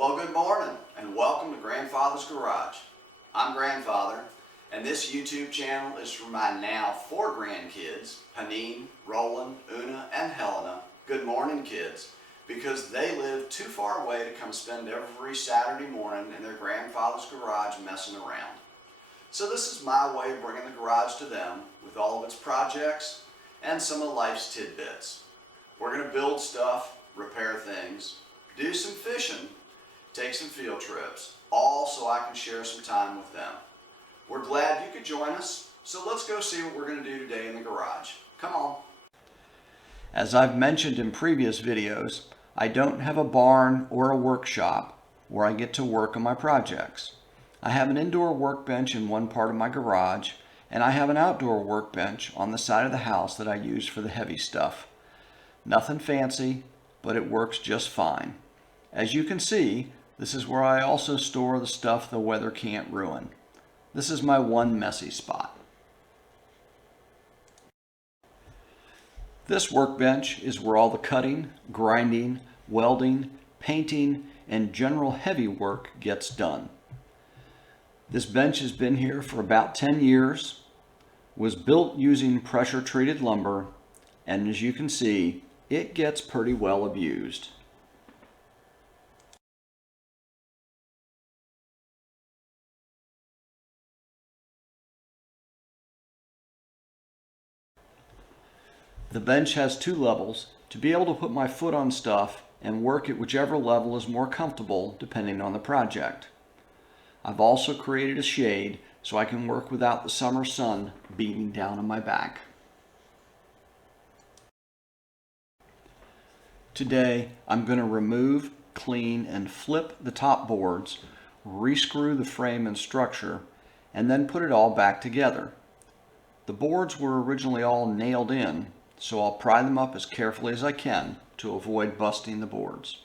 Well, good morning and welcome to Grandfather's Garage. I'm Grandfather, and this YouTube channel is for my now 4 grandkids, Haneen, Roland, Una, and Helena. Good morning, kids, because they live too far away to come spend every Saturday morning in their grandfather's garage messing around. So this is my way of bringing the garage to them with all of its projects and some of life's tidbits. We're going to build stuff, repair things, do some fishing, take some field trips, all so I can share some time with them. We're glad you could join us, so let's go see what we're going to do today in the garage. Come on. As I've mentioned in previous videos, I don't have a barn or a workshop where I get to work on my projects. I have an indoor workbench in one part of my garage, and I have an outdoor workbench on the side of the house that I use for the heavy stuff. Nothing fancy, but it works just fine. As you can see, this is where I also store the stuff the weather can't ruin. This is my one messy spot. This workbench is where all the cutting, grinding, welding, painting, and general heavy work gets done. This bench has been here for about 10 years, was built using pressure-treated lumber, and as you can see, it gets pretty well abused. The bench has 2 levels to be able to put my foot on stuff and work at whichever level is more comfortable depending on the project. I've also created a shade so I can work without the summer sun beating down on my back. Today I'm going to remove, clean, and flip the top boards, rescrew the frame and structure, and then put it all back together. The boards were originally all nailed in, so I'll pry them up as carefully as I can to avoid busting the boards.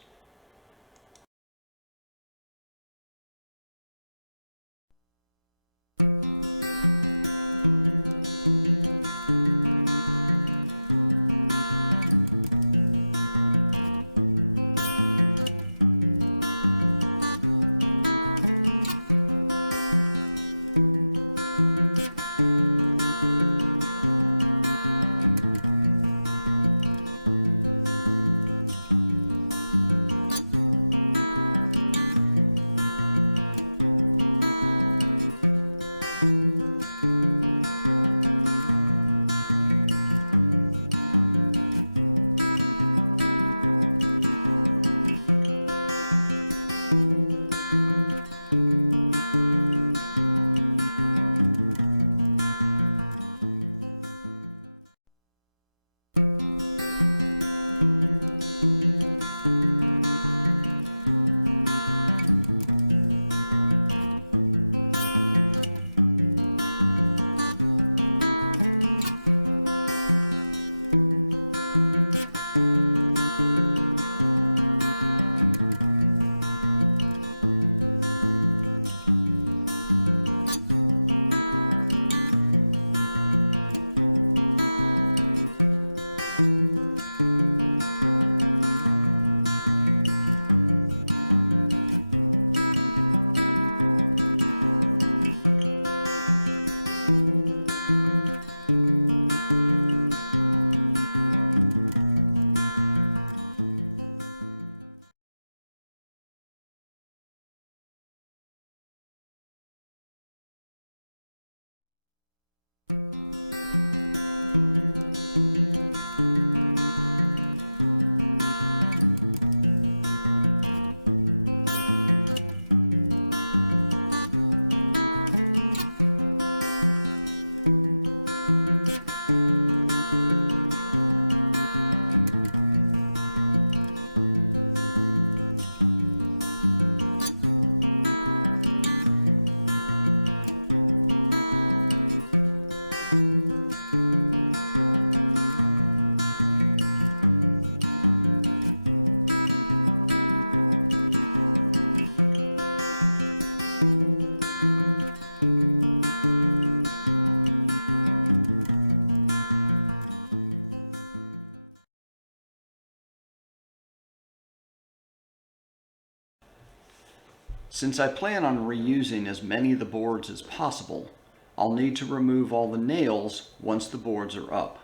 Since I plan on reusing as many of the boards as possible, I'll need to remove all the nails once the boards are up.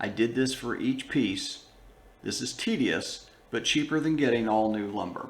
I did this for each piece. This is tedious, but cheaper than getting all new lumber.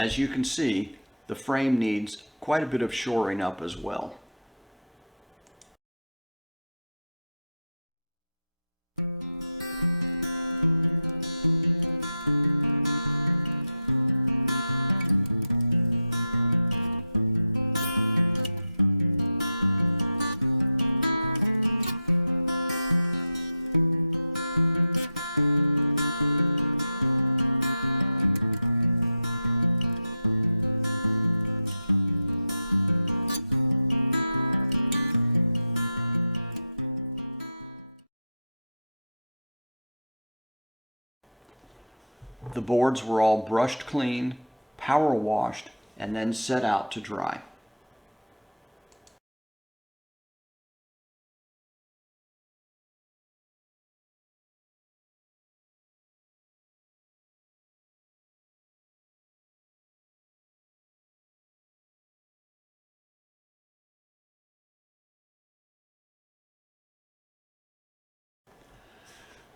As you can see, the frame needs quite a bit of shoring up as well. The boards were all brushed clean, power washed, and then set out to dry.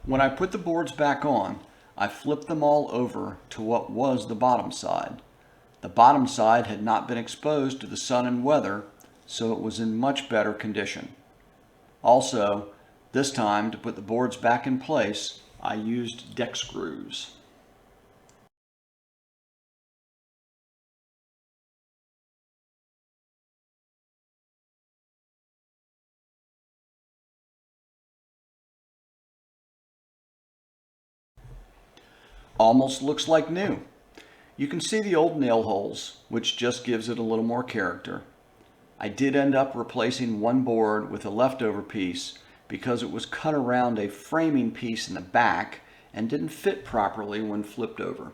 When I put the boards back on, I flipped them all over to what was the bottom side. The bottom side had not been exposed to the sun and weather, so it was in much better condition. Also, this time to put the boards back in place, I used deck screws. Almost looks like new. You can see the old nail holes, which just gives it a little more character. I did end up replacing one board with a leftover piece because it was cut around a framing piece in the back and didn't fit properly when flipped over.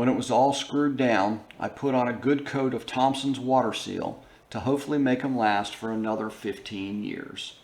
When it was all screwed down, I put on a good coat of Thompson's water seal to hopefully make them last for another 15 years.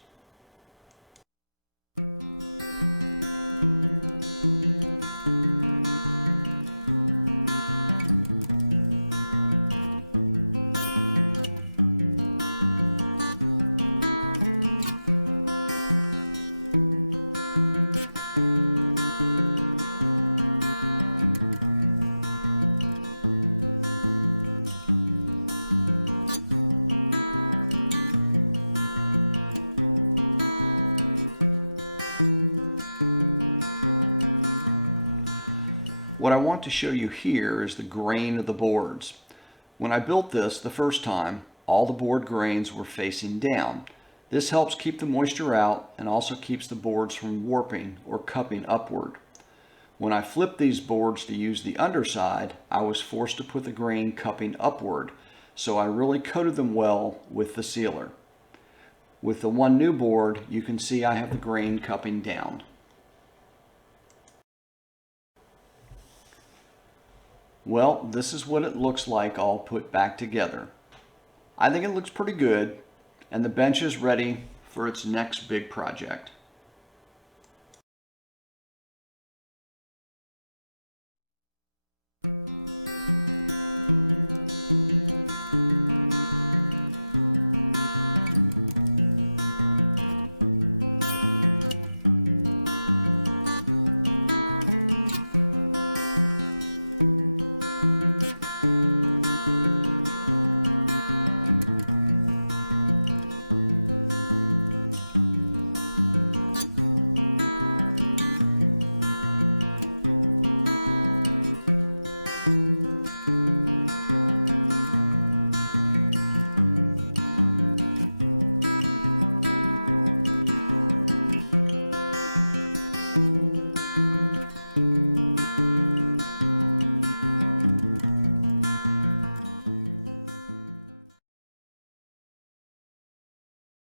What I want to show you here is the grain of the boards. When I built this the first time, all the board grains were facing down. This helps keep the moisture out and also keeps the boards from warping or cupping upward. When I flipped these boards to use the underside, I was forced to put the grain cupping upward, so I really coated them well with the sealer. With the one new board, you can see I have the grain cupping down. Well, this is what it looks like all put back together. I think it looks pretty good, and the bench is ready for its next big project.